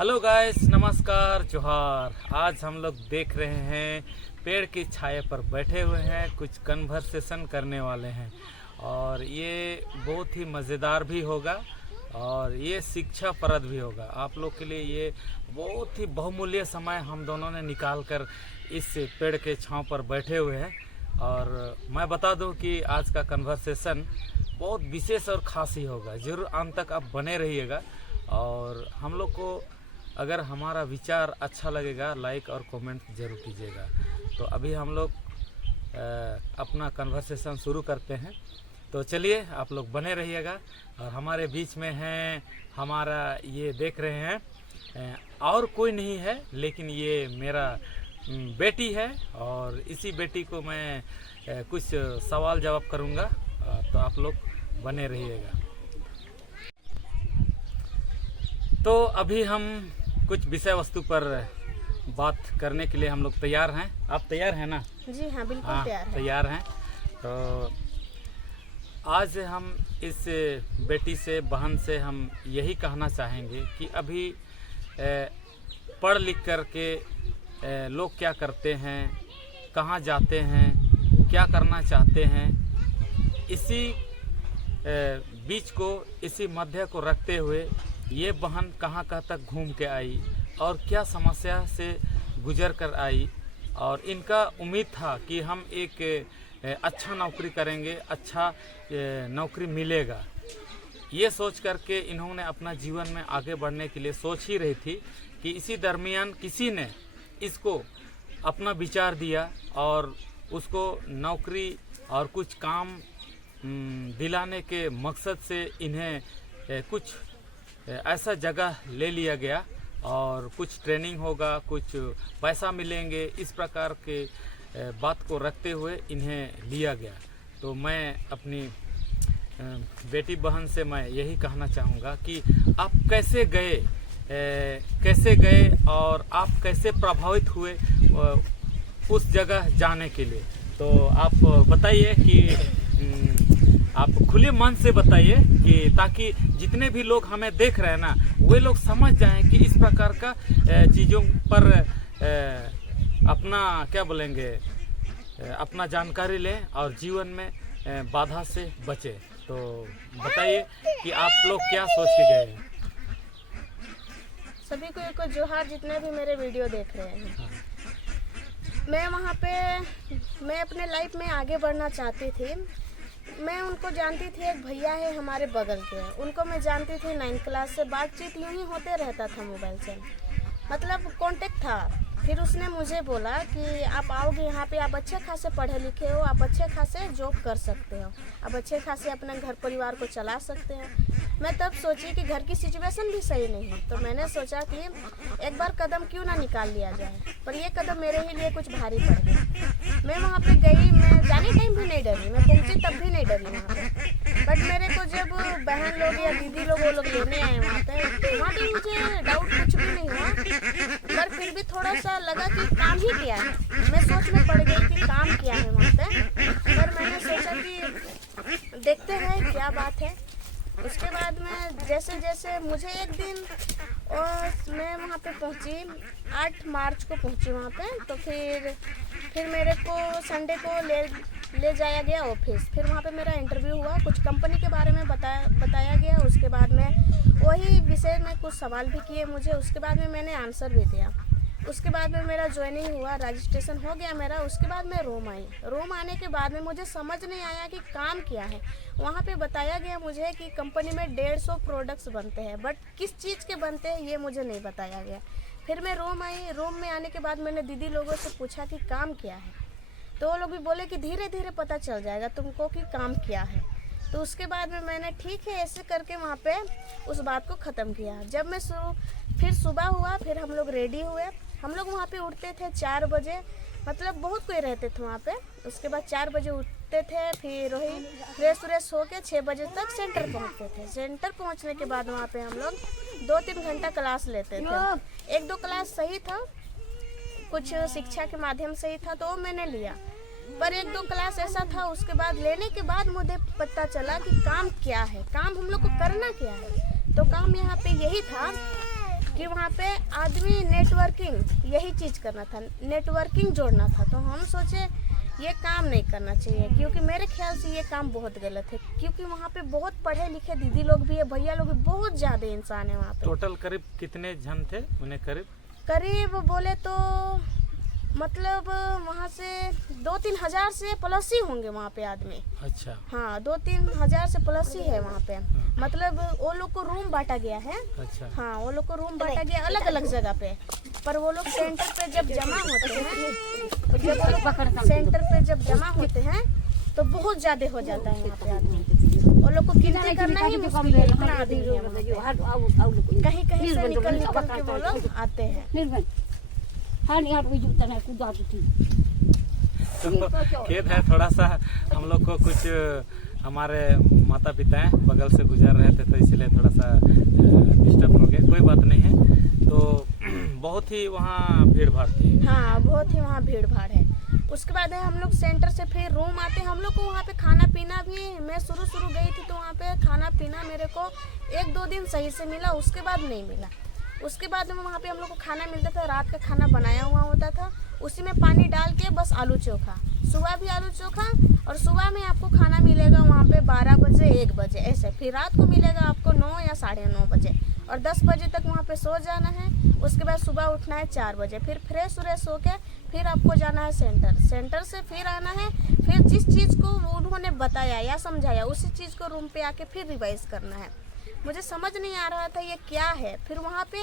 Hello guys, नमस्कार, जोहार। आज हम लोग देख रहे हैं पेड़ की छाया पर बैठे हुए हैं, कुछ कन्वर्सेशन करने वाले हैं और ये बहुत ही मज़ेदार भी होगा और ये शिक्षाप्रद भी होगा। आप लोग के लिए ये बहुत ही बहुमूल्य समय हम दोनों ने निकाल कर इस पेड़ के छांव पर बैठे हुए हैं। और मैं बता दूं कि आज का कन्वर्सेशन बहुत विशेष और ख़ास ही होगा। ज़रूर अंत तक आप बने रहिएगा और हम लोग को अगर हमारा विचार अच्छा लगेगा लाइक और कमेंट ज़रूर कीजिएगा। तो अभी हम लोग अपना कन्वर्सेशन शुरू करते हैं, तो चलिए आप लोग बने रहिएगा। और हमारे बीच में हैं, हमारा ये देख रहे हैं और कोई नहीं है लेकिन ये मेरा बेटी है और इसी बेटी को मैं कुछ सवाल जवाब करूँगा, तो आप लोग बने रहिएगा। तो अभी हम कुछ विषय वस्तु पर बात करने के लिए हम लोग तैयार हैं। आप तैयार हैं ना? जी हाँ, बिल्कुल तैयार हैं। तो आज हम इस बेटी से, बहन से हम यही कहना चाहेंगे कि अभी पढ़ लिख कर के लोग क्या करते हैं, कहाँ जाते हैं, क्या करना चाहते हैं, इसी बीच को, इसी मध्य को रखते हुए ये बहन कहाँ तक घूम के आई और क्या समस्या से गुजर कर आई। और इनका उम्मीद था कि हम एक अच्छा नौकरी करेंगे, अच्छा नौकरी मिलेगा। ये सोच करके इन्होंने अपना जीवन में आगे बढ़ने के लिए सोच ही रही थी कि इसी दरमियान किसी ने इसको अपना विचार दिया और उसको नौकरी और कुछ काम दिलाने के मकसद से इन्हें कुछ ऐसा जगह ले लिया गया और कुछ ट्रेनिंग होगा, कुछ पैसा मिलेंगे, इस प्रकार के बात को रखते हुए इन्हें लिया गया। तो मैं अपनी बेटी बहन से मैं यही कहना चाहूँगा कि आप कैसे गए और आप कैसे प्रभावित हुए उस जगह जाने के लिए। तो आप बताइए कि आप खुले मन से बताइए कि ताकि जितने भी लोग हमें देख रहे हैं ना, वे लोग समझ जाएं कि इस प्रकार का चीज़ों पर अपना क्या बोलेंगे, अपना जानकारी लें और जीवन में बाधा से बचें। तो बताइए कि आप लोग क्या सोच के गए हैं। सभी को एक जोहार, जितने भी मेरे वीडियो देख रहे हैं। मैं वहाँ पे मैं अपने लाइफ में आगे बढ़ना चाहती थी। मैं उनको जानती थी, एक भैया है हमारे बगल के, उनको मैं जानती थी 9th क्लास से। बातचीत यूँ ही होते रहता था मोबाइल से, मतलब कांटेक्ट था। फिर उसने मुझे बोला कि आप आओगे यहाँ पे, आप अच्छे खासे पढ़े लिखे हो, आप अच्छे खासे जॉब कर सकते हो, आप अच्छे खासे अपने घर परिवार को चला सकते हो। मैं तब सोची कि घर की सिचुएशन भी सही नहीं है, तो मैंने सोचा कि एक बार कदम क्यों ना निकाल लिया जाए। पर ये कदम मेरे ही लिए कुछ भारी पड़ गया। मैं वहाँ पे गई, मैं जाने टाइम भी नहीं डरी, मैं पहुँची तब भी नहीं डरी वहाँ पे। बट मेरे को जब बहन लोग या दीदी लोग वो लोग लेने आए वहाँ पे मुझे डाउट कुछ भी नहीं हुआ। पर फिर भी थोड़ा सा लगा कि काम ही क्या है। मैं सोच में पड़ गई कि काम क्या है वहाँ पे। पर मैंने सोचा कि देखते हैं क्या बात है। उसके बाद में जैसे मुझे एक दिन, और मैं वहाँ पे पहुँची 8 मार्च को पहुँची वहाँ पे। तो फिर मेरे को संडे को ले जाया गया ऑफिस। फिर वहाँ पे मेरा इंटरव्यू हुआ, कुछ कंपनी के बारे में बताया गया। उसके बाद में वही विषय में कुछ सवाल भी किए मुझे, उसके बाद में मैंने आंसर भी दिया। उसके बाद में मेरा ज्वाइनिंग हुआ, रजिस्ट्रेशन हो गया मेरा। उसके बाद मैं रोम आई। रोम आने के बाद में मुझे समझ नहीं आया कि काम क्या है। वहाँ पे बताया गया मुझे कि कंपनी में 150 प्रोडक्ट्स बनते हैं, बट किस चीज़ के बनते हैं ये मुझे नहीं बताया गया। फिर मैं रोम आई। रोम में आने के बाद मैंने दीदी लोगों से पूछा कि काम क्या है, तो वो लोग भी बोले कि धीरे धीरे पता चल जाएगा तुमको कि काम क्या है। तो उसके बाद में मैंने ठीक है ऐसे करके वहाँ पे उस बात को ख़त्म किया। जब मैं फिर सुबह हुआ, फिर हम लोग रेडी हुए। हम लोग वहाँ पे उठते थे 4 बजे, मतलब बहुत कोई रहते थे वहाँ पे। उसके बाद 4 बजे उठते थे, फिर वही फ्रेश होके 6 बजे तक सेंटर पहुँचते थे। सेंटर पहुँचने के बाद वहाँ पे हम लोग 2-3 घंटा क्लास लेते थे। 1-2 क्लास सही था, कुछ शिक्षा के माध्यम से ही था, तो मैंने लिया। पर 1-2 क्लास ऐसा था, उसके बाद लेने के बाद मुझे पता चला कि काम क्या है, काम हम लोग को करना क्या है। तो काम यहाँ पे यही था कि वहाँ पे आदमी नेटवर्किंग यही चीज़ करना था, नेटवर्किंग जोड़ना था। तो हम सोचे ये काम नहीं करना चाहिए, क्योंकि मेरे ख्याल से ये काम बहुत गलत है, क्योंकि वहाँ पे बहुत पढ़े लिखे दीदी लोग भी है, भैया लोग भी, बहुत ज़्यादा इंसान है वहाँ पे। टोटल करीब कितने जन थे उन्हें? करीब बोले तो मतलब वहाँ से 2-3 हज़ार से प्लस ही होंगे वहाँ पे आदमी। अच्छा। हाँ, 2-3 हज़ार से प्लस ही है वहाँ पे। मतलब वो लोग को रूम बांटा गया है। अच्छा। हाँ, वो लोग को रूम बांटा गया अलग अलग जगह पे, पर वो लोग सेंटर पे जब जमा होते हैं तो बहुत ज्यादा हो जाता है वहाँ पे आदमी। वो लोग को गिनती करना ही मुश्किल है, इतना आदमी है वहाँ पे। कहीं कहीं से निकल के वो लोग आते हैं। तो खेद है थोड़ा सा, हम लोग को कुछ हमारे माता पिता हैं बगल से गुजर रहे थे, तो इसलिए थोड़ा सा डिस्टर्ब हो गया। कोई बात नहीं है। तो बहुत ही वहाँ भीड़ भाड़ थी। हाँ, बहुत ही वहाँ भीड़ भाड़ है। उसके बाद हम लोग सेंटर से फिर रूम आते हैं। हम लोग को वहाँ पे खाना पीना भी, मैं शुरू गई थी तो वहाँ पे खाना पीना मेरे को 1-2 दिन सही से मिला, उसके बाद नहीं मिला। उसके बाद में वहाँ पे हम लोग को खाना मिलता था, रात का खाना बनाया हुआ होता था, उसी में पानी डाल के बस आलू चोखा, सुबह भी आलू चोखा, और सुबह में आपको खाना मिलेगा वहाँ पे 12 बजे 1 बजे ऐसे, फिर रात को मिलेगा आपको 9 या 9:30 बजे, और 10 बजे तक वहाँ पे सो जाना है। उसके बाद सुबह उठना है 4 बजे, फिर फ्रेश व्रेश होके फिर आपको जाना है सेंटर से फिर आना है, फिर जिस चीज़ को उन्होंने बताया या समझाया उसी चीज़ को रूम पे आके फिर रिवाइज करना है। मुझे समझ नहीं आ रहा था ये क्या है। फिर वहाँ पे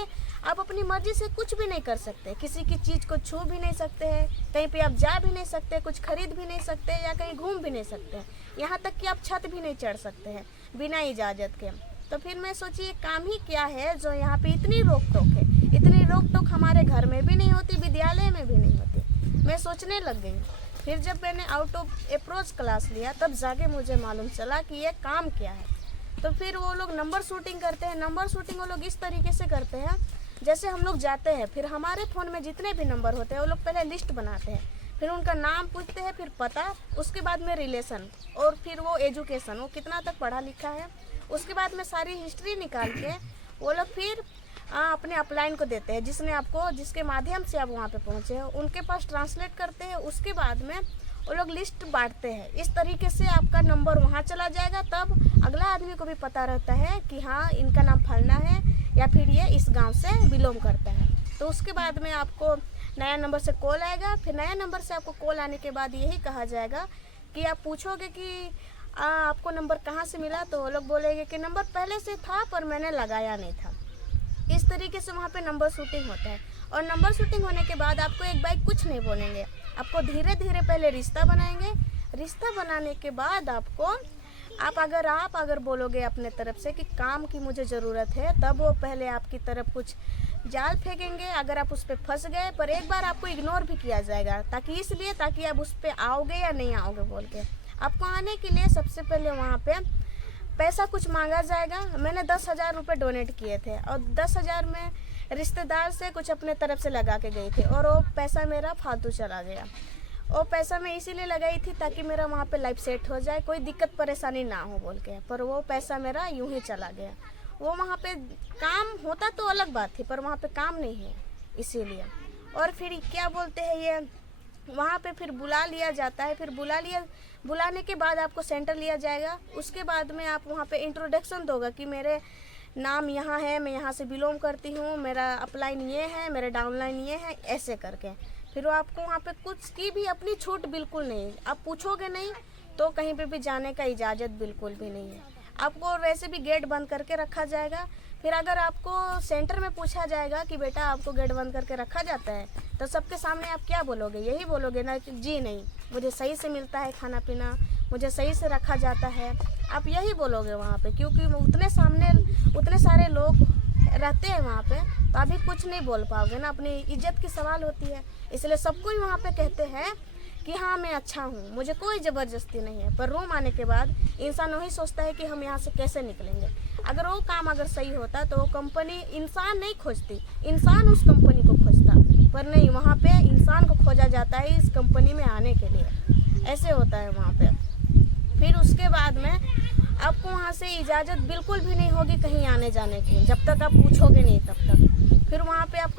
आप अपनी मर्जी से कुछ भी नहीं कर सकते, किसी की चीज़ को छू भी नहीं सकते हैं, कहीं पे आप जा भी नहीं सकते, कुछ खरीद भी नहीं सकते, या कहीं घूम भी नहीं सकते, यहाँ तक कि आप छत भी नहीं चढ़ सकते हैं बिना इजाज़त के। तो फिर मैं सोची ये काम ही क्या है जो यहाँ पे इतनी रोक टोक है। इतनी रोक टोक हमारे घर में भी नहीं होती, विद्यालय में भी नहीं होती। मैं सोचने लग गई। फिर जब मैंने आउट ऑफ अप्रोच क्लास लिया तब जाके मुझे मालूम चला कि ये काम क्या है। तो फिर वो लोग नंबर शूटिंग करते हैं। नंबर शूटिंग वो लोग इस तरीके से करते हैं, जैसे हम लोग जाते हैं, फिर हमारे फ़ोन में जितने भी नंबर होते हैं वो लोग पहले लिस्ट बनाते हैं, फिर उनका नाम पूछते हैं, फिर पता, उसके बाद में रिलेशन, और फिर वो एजुकेशन, वो कितना तक पढ़ा लिखा है। उसके बाद में सारी हिस्ट्री निकाल के वो लोग फिर अपने अपलाइन को देते हैं, जिसके माध्यम से आप वहाँ पे पहुँचे हो, उनके पास ट्रांसलेट करते हैं। उसके बाद में वो लोग लिस्ट बांटते हैं। इस तरीके से आपका नंबर वहाँ चला जाएगा, तब अगला आदमी को भी पता रहता है कि हाँ इनका नाम फलना है, या फिर ये इस गांव से बिलोंग करता है। तो उसके बाद में आपको नया नंबर से कॉल आएगा। फिर नया नंबर से आपको कॉल आने के बाद यही कहा जाएगा कि आप पूछोगे कि आपको नंबर कहाँ से मिला, तो वो लोग बोलेंगे कि नंबर पहले से था पर मैंने लगाया नहीं था। इस तरीके से वहाँ पे नंबर शूटिंग होता है। और नंबर शूटिंग होने के बाद आपको एक बार कुछ नहीं बोलेंगे, आपको धीरे धीरे पहले रिश्ता बनाएंगे। रिश्ता बनाने के बाद आप अगर बोलोगे अपने तरफ से कि काम की मुझे ज़रूरत है, तब वो पहले आपकी तरफ कुछ जाल फेंकेंगे। अगर आप उस पर फंस गए, पर एक बार आपको इग्नोर भी किया जाएगा, ताकि आप उस पर आओगे या नहीं आओगे बोल के। आपको आने के लिए सबसे पहले वहाँ पे पैसा कुछ मांगा जाएगा। मैंने 10,000 रुपये डोनेट किए थे, और 10,000 में रिश्तेदार से कुछ अपने तरफ से लगा के गई थी, और वो पैसा मेरा फालतू चला गया। वो पैसा मैं इसीलिए लगाई थी ताकि मेरा वहाँ पे लाइफ सेट हो जाए, कोई दिक्कत परेशानी ना हो बोल के, पर वो पैसा मेरा यूं ही चला गया। वो वहाँ पे काम होता तो अलग बात थी, पर वहाँ पे काम नहीं है इसीलिए। और फिर क्या बोलते हैं ये, वहाँ पे फिर बुला लिया जाता है। फिर बुलाने के बाद आपको सेंटर लिया जाएगा। उसके बाद में आप वहाँ पे इंट्रोडक्शन दोगे कि मेरे नाम यहाँ है, मैं यहाँ से बिलोंग करती हूँ, मेरा अपलाइन ये है, मेरा डाउनलाइन ये है, ऐसे करके। फिर वो आपको वहाँ पे कुछ की भी अपनी छूट बिल्कुल नहीं, आप पूछोगे नहीं तो कहीं पे भी जाने का इजाज़त बिल्कुल भी नहीं है। आपको वैसे भी गेट बंद करके रखा जाएगा। फिर अगर आपको सेंटर में पूछा जाएगा कि बेटा आपको गेट बंद करके रखा जाता है, तो सबके सामने आप क्या बोलोगे? यही बोलोगे ना कि जी नहीं, मुझे सही से मिलता है खाना पीना, मुझे सही से रखा जाता है। आप यही बोलोगे वहाँ पे, क्योंकि उतने सारे लोग रहते हैं वहाँ पे, तो अभी कुछ नहीं बोल पाओगे ना, अपनी इज्जत की सवाल होती है। इसलिए सबको ही वहाँ पे कहते हैं कि हाँ मैं अच्छा हूँ, मुझे कोई ज़बरदस्ती नहीं है। पर रूम आने के बाद इंसान वही सोचता है कि हम यहाँ से कैसे निकलेंगे। अगर वो काम सही होता तो वो कंपनी इंसान नहीं खोजती, इंसान उस कंपनी को खोजता, पर नहीं, वहाँ पे इंसान को खोजा जाता है इस कंपनी में आने के लिए। ऐसे होता है वहाँ पे। फिर उसके बाद में आपको वहाँ से इजाज़त बिल्कुल भी नहीं होगी कहीं आने जाने की, जब तक आप पूछोगे नहीं तब तक। फिर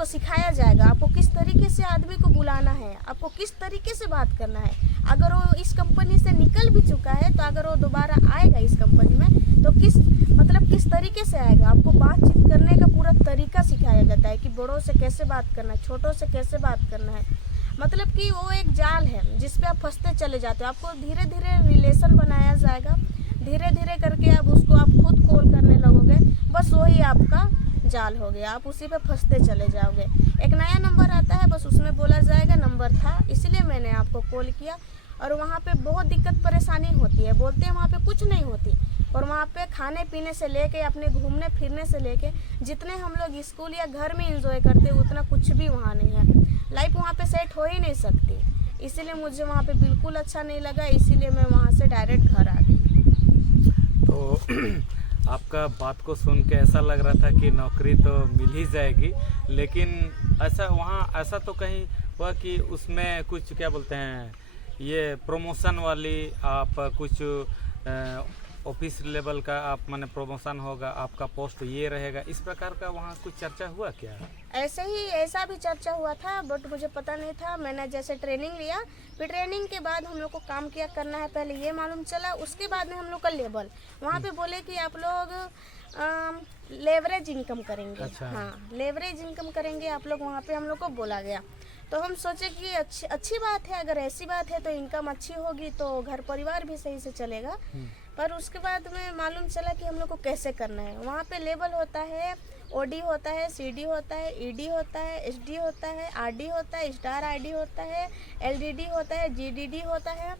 सिखाया जाएगा आपको किस तरीके से आदमी को बुलाना है, आपको किस तरीके से बात करना है। अगर वो इस कंपनी से निकल भी चुका है तो अगर वो दोबारा आएगा इस कंपनी में तो किस तरीके से आएगा, आपको बातचीत करने का पूरा तरीका सिखाया जाता है कि बड़ों से कैसे बात करना है, छोटों से कैसे बात करना है। मतलब कि वो एक जाल है जिस पे आप फंसते चले जाते हो। आपको धीरे धीरे रिलेशन बनाया जाएगा, धीरे धीरे करके आप उसको आप खुद कॉल करने लगोगे, बस वही आपका जाल हो गया, आप उसी पे फंसते चले जाओगे। एक नया नंबर आता है, बस उसमें बोला जाएगा नंबर था इसलिए मैंने आपको कॉल किया, और वहाँ पे बहुत दिक्कत परेशानी होती है। बोलते हैं वहाँ पे कुछ नहीं होती, और वहाँ पे खाने पीने से लेके अपने घूमने फिरने से लेके जितने हम लोग स्कूल या घर में एंजॉय करते हैं उतना कुछ भी वहाँ नहीं है। लाइफ वहाँ पे सेट हो ही नहीं सकती, इसीलिए मुझे वहाँ पे बिल्कुल अच्छा नहीं लगा, इसीलिए मैं वहाँ से डायरेक्ट घर आ गई। तो आपका बात को सुन के ऐसा लग रहा था कि नौकरी तो मिल ही जाएगी, लेकिन ऐसा तो कहीं हुआ कि उसमें कुछ क्या बोलते हैं ये प्रमोशन वाली आप कुछ ऑफिस लेवल का आप माने प्रमोशन होगा, आपका पोस्ट ये रहेगा, इस प्रकार का वहाँ कुछ चर्चा हुआ क्या? ऐसा भी चर्चा हुआ था, बट मुझे पता नहीं था। मैंने जैसे ट्रेनिंग लिया, फिर ट्रेनिंग के बाद हम लोग को काम क्या करना है पहले ये मालूम चला, उसके बाद में हम लोग का लेवल वहाँ पे बोले कि आप लोग लेवरेज इनकम करेंगे। अच्छा। हाँ, लेवरेज इनकम करेंगे आप लोग, वहाँ पे हम लोग को बोला गया। तो हम सोचे कि अच्छी बात है, अगर ऐसी बात है तो इनकम अच्छी होगी तो घर परिवार भी सही से चलेगा। पर उसके बाद में मालूम चला कि हम लोग को कैसे करना है। वहाँ पे लेवल होता है, ओडी होता है, सीडी होता है, ईडी होता है, एसडी होता है, आरडी होता है, स्टार आईडी होता है, एलडीडी होता है, जीडीडी होता है।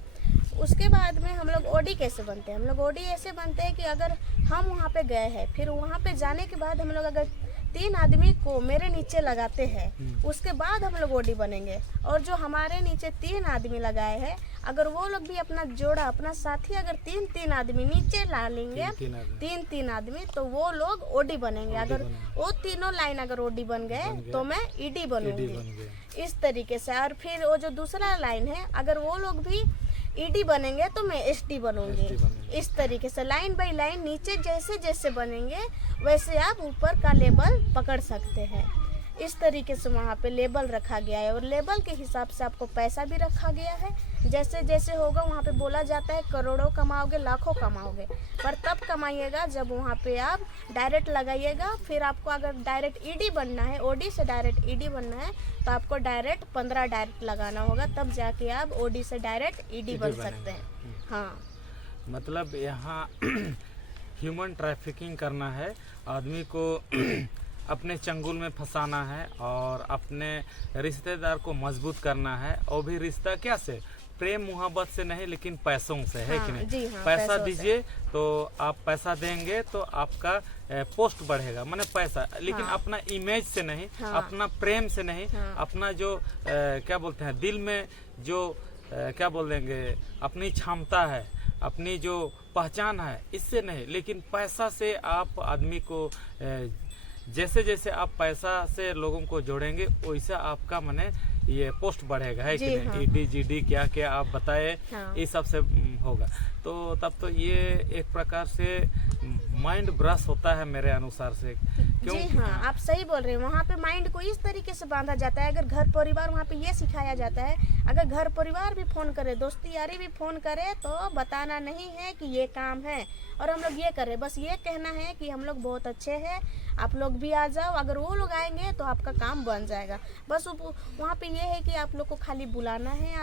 उसके बाद में हम लोग ओडी कैसे बनते हैं, हम लोग ओडी ऐसे बनते हैं कि अगर हम वहाँ पे गए हैं, फिर वहाँ पे जाने के बाद हम लोग अगर 3 आदमी को मेरे नीचे लगाते हैं उसके बाद हम लोग ओडी बनेंगे। और जो हमारे नीचे 3 आदमी लगाए हैं, अगर वो लोग भी अपना जोड़ा अपना साथी अगर 3 आदमी नीचे ला लेंगे, 3 आदमी, तो वो लोग ओडी बनेंगे। अगर वो तीनों लाइन अगर ओडी बन गए तो मैं ईडी बनूंगी, इस तरीके से। और फिर वो जो दूसरा लाइन है अगर वो लोग भी ईडी बनेंगे तो मैं एसडी बनूंगी। इस तरीके से लाइन बाय लाइन नीचे जैसे जैसे बनेंगे वैसे आप ऊपर का लेवल पकड़ सकते हैं। इस तरीके से वहाँ पे लेबल रखा गया है, और लेबल के हिसाब से आपको पैसा भी रखा गया है। जैसे जैसे होगा वहाँ पे बोला जाता है करोड़ों कमाओगे, लाखों कमाओगे, पर तब कमाइएगा जब वहाँ पे आप डायरेक्ट लगाइएगा। फिर आपको अगर डायरेक्ट ईडी बनना है, ओडी से डायरेक्ट ईडी बनना है, तो आपको डायरेक्ट 15 डायरेक्ट लगाना होगा, तब जाके आप ओडी से डायरेक्ट ईडी बन सकते हैं। हाँ, मतलब यहाँ ह्यूमन ट्रैफिकिंग करना है, आदमी को अपने चंगुल में फंसाना है और अपने रिश्तेदार को मजबूत करना है। और भी रिश्ता क्या से, प्रेम मोहब्बत से नहीं लेकिन पैसों से, है कि नहीं? जी हाँ, पैसा दीजिए तो आप पैसा देंगे तो आपका पोस्ट बढ़ेगा, माने पैसा, लेकिन अपना इमेज से नहीं, अपना प्रेम से नहीं, अपना जो क्या बोलते हैं दिल में जो क्या बोल देंगे अपनी क्षमता है, अपनी जो पहचान है, इससे नहीं, लेकिन पैसा से आप आदमी को जैसे जैसे आप पैसा से लोगों को जोड़ेंगे वैसे आपका माने ये पोस्ट बढ़ेगा, है कि नहीं? ईडी जीडी क्या क्या आप बताए, इस सब से होगा। तो तब तो ये एक प्रकार से माइंड ब्रश होता है मेरे अनुसार से। क्यों? जी हाँ, आप सही बोल रहे हैं। वहाँ पे माइंड को इस तरीके से बांधा जाता है। अगर घर परिवार वहाँ पे ये सिखाया जाता है, अगर घर परिवार भी फोन करे, दोस्ती यारी भी फोन करे, तो बताना नहीं है कि ये काम है और हम लोग ये करें, बस ये कहना है कि हम लोग बहुत अच्छे हैं, आप लोग भी आ जाओ। अगर वो लोग आएंगे तो आपका काम बन जाएगा। बस वहाँ पे ये है कि आप लोग को खाली बुलाना है,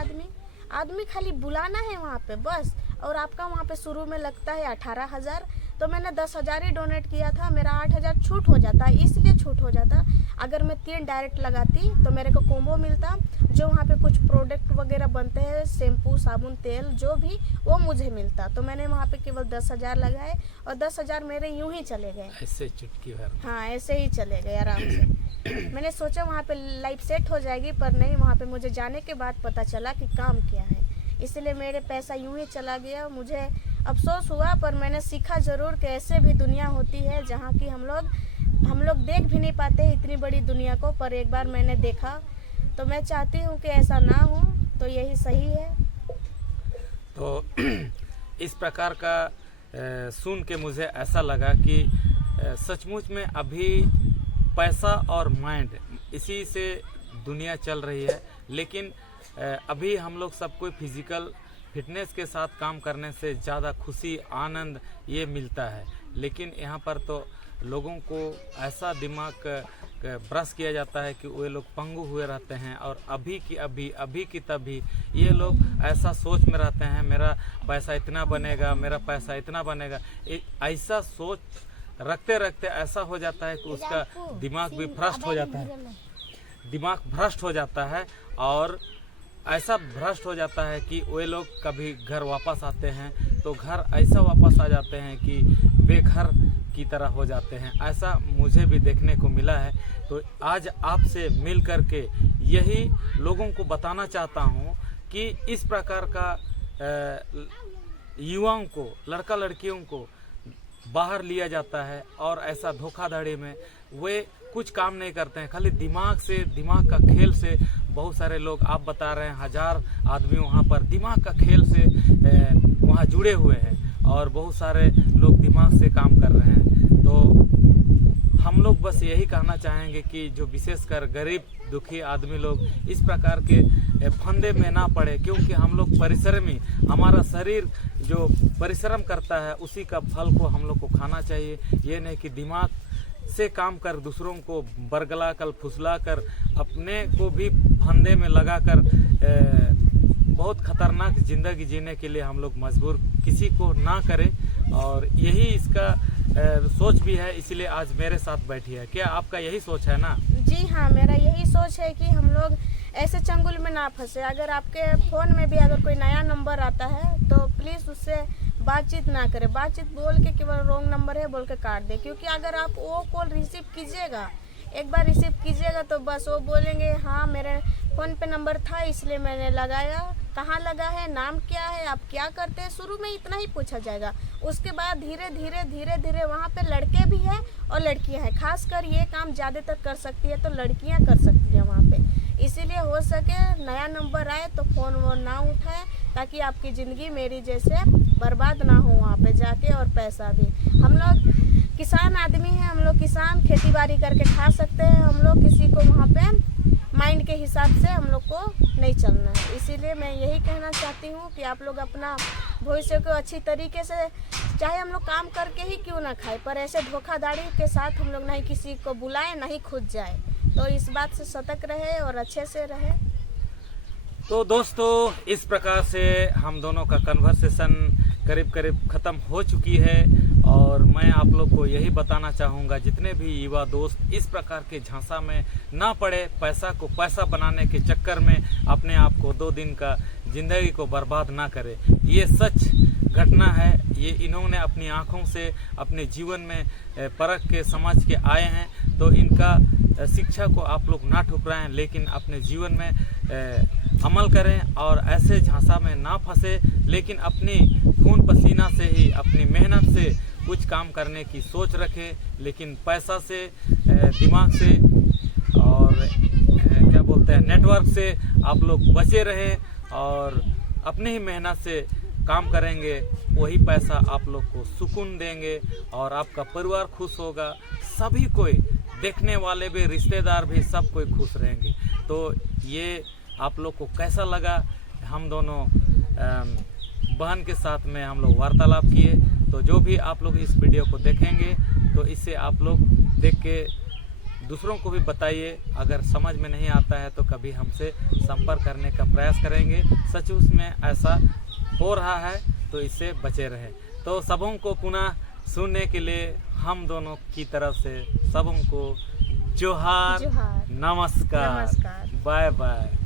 आदमी खाली बुलाना है वहाँ पे बस। और आपका वहाँ पे शुरू में लगता है 18,000, तो मैंने 10,000 ही डोनेट किया था, मेरा 8,000 छूट हो जाता, इसलिए छूट हो जाता। अगर मैं 3 डायरेक्ट लगाती तो मेरे को कॉम्बो मिलता, जो वहाँ पे कुछ प्रोडक्ट वगैरह बनते हैं, शैम्पू साबुन तेल जो भी, वो मुझे मिलता। तो मैंने वहाँ पे केवल 10,000 लगाए और 10,000 मेरे यूं ही चले गए, ऐसे चुटकी भर। हाँ, ऐसे ही चले गए आराम से। मैंने सोचा वहाँ पे लाइफ सेट हो जाएगी, पर नहीं, वहाँ पे मुझे जाने के बाद पता चला कि काम क्या है, इसलिए मेरे पैसा यूं ही चला गया। मुझे अफसोस हुआ, पर मैंने सीखा ज़रूर कि ऐसे भी दुनिया होती है जहाँ की हम लोग देख भी नहीं पाते इतनी बड़ी दुनिया को, पर एक बार मैंने देखा। तो मैं चाहती हूँ कि ऐसा ना हो, तो यही सही है। तो इस प्रकार का सुन के मुझे ऐसा लगा कि सचमुच में अभी पैसा और माइंड इसी से दुनिया चल रही है। लेकिन अभी हम लोग सबको फिजिकल फिटनेस के साथ काम करने से ज़्यादा खुशी आनंद ये मिलता है। लेकिन यहाँ पर तो लोगों को ऐसा दिमाग ब्रश किया जाता है कि वे लोग पंगु हुए रहते हैं और अभी की तभी ये लोग ऐसा सोच में रहते हैं, मेरा पैसा इतना बनेगा, मेरा पैसा इतना बनेगा। ऐसा सोच रखते रखते ऐसा हो जाता है कि उसका दिमाग भी भ्रष्ट हो जाता है, दिमाग भ्रष्ट हो जाता है और ऐसा भ्रष्ट हो जाता है कि वे लोग कभी घर वापस आते हैं तो घर ऐसा वापस आ जाते हैं कि बेघर की तरह हो जाते हैं। ऐसा मुझे भी देखने को मिला है। तो आज आपसे मिल कर के यही लोगों को बताना चाहता हूँ कि इस प्रकार का युवाओं को, लड़का लड़कियों को बाहर लिया जाता है और ऐसा धोखाधड़ी में वे कुछ काम नहीं करते हैं, खाली दिमाग का खेल से बहुत सारे लोग, आप बता रहे हैं 1000 आदमी वहाँ पर दिमाग का खेल से वहाँ जुड़े हुए हैं और बहुत सारे लोग दिमाग से काम कर रहे हैं। तो हम लोग बस यही कहना चाहेंगे कि जो विशेषकर गरीब दुखी आदमी लोग इस प्रकार के फंदे में ना पड़े, क्योंकि हम लोग परिश्रमी, हमारा शरीर जो परिश्रम करता है उसी का फल को हम लोग को खाना चाहिए। ये नहीं कि दिमाग से काम कर दूसरों को बरगला कर फुसला कर अपने को भी फंदे में लगा कर बहुत खतरनाक ज़िंदगी जीने के लिए हम लोग मजबूर किसी को ना करें। और यही इसका सोच भी है, इसलिए आज मेरे साथ बैठी है। क्या आपका यही सोच है ना? जी हाँ, मेरा यही सोच है कि हम लोग ऐसे चंगुल में ना फंसे। अगर आपके फ़ोन में भी अगर कोई नया नंबर आता है तो प्लीज़ उससे बातचीत ना करें। बातचीत बोल के केवल रॉन्ग नंबर है बोल के काट दें, क्योंकि अगर आप वो कॉल रिसीव कीजिएगा, एक बार रिसीव कीजिएगा तो बस वो बोलेंगे हाँ मेरे फ़ोन पे नंबर था इसलिए मैंने लगाया, कहाँ लगा है, नाम क्या है, आप क्या करते हैं, शुरू में इतना ही पूछा जाएगा। उसके बाद धीरे धीरे वहाँ पे लड़के भी हैं और लड़कियाँ हैं। खासकर ये काम ज़्यादातर कर सकती है तो लड़कियाँ कर सकती हैं वहाँ पे। इसीलिए हो सके नया नंबर आए तो फ़ोन वोन ना उठाए, ताकि आपकी ज़िंदगी मेरी जैसे बर्बाद ना हो वहाँ पे जाके, और पैसा भी। हम लोग किसान आदमी हैं, हम लोग किसान खेती बाड़ी करके खा सकते हैं। हम लोग किसी को वहाँ पे माइंड के हिसाब से हम लोग को नहीं चलना है। इसीलिए मैं यही कहना चाहती हूँ कि आप लोग अपना भविष्य को अच्छी तरीके से, चाहे हम लोग काम करके ही क्यों ना खाए, पर ऐसे धोखाधड़ी के साथ हम लोग नहीं किसी को बुलाए, नहीं खुद जाए। तो इस बात से सतर्क रहे और अच्छे से रहे। तो दोस्तों, इस प्रकार से हम दोनों का कन्वर्सेशन करीब ख़त्म हो चुकी है और मैं आप लोग को यही बताना चाहूँगा, जितने भी युवा दोस्त इस प्रकार के झांसा में ना पड़े, पैसा को पैसा बनाने के चक्कर में अपने आप को 2 दिन का ज़िंदगी को बर्बाद ना करे। ये सच घटना है, ये इन्होंने अपनी आँखों से अपने जीवन में परख के समझ के आए हैं। तो इनका शिक्षा को आप लोग ना ठुकराएं, लेकिन अपने जीवन में अमल करें और ऐसे झांसा में ना फंसे, लेकिन अपनी खून पसीना से ही, अपनी मेहनत से कुछ काम करने की सोच रखें। लेकिन पैसा से, दिमाग से और क्या बोलते हैं नेटवर्क से आप लोग बचे रहें और अपने ही मेहनत से काम करेंगे, वही पैसा आप लोग को सुकून देंगे और आपका परिवार खुश होगा, सभी कोई देखने वाले भी, रिश्तेदार भी, सब कोई खुश रहेंगे। तो ये आप लोग को कैसा लगा? हम दोनों बहन के साथ में हम लोग वार्तालाप किए। तो जो भी आप लोग इस वीडियो को देखेंगे तो इससे आप लोग देख के दूसरों को भी बताइए। अगर समझ में नहीं आता है तो कभी हमसे संपर्क करने का प्रयास करेंगे। सचमुच में ऐसा हो रहा है तो इससे बचे रहे। तो सबों को पुनः सुनने के लिए हम दोनों की तरफ से सबों को जोहार, नमस्कार, बाय बाय।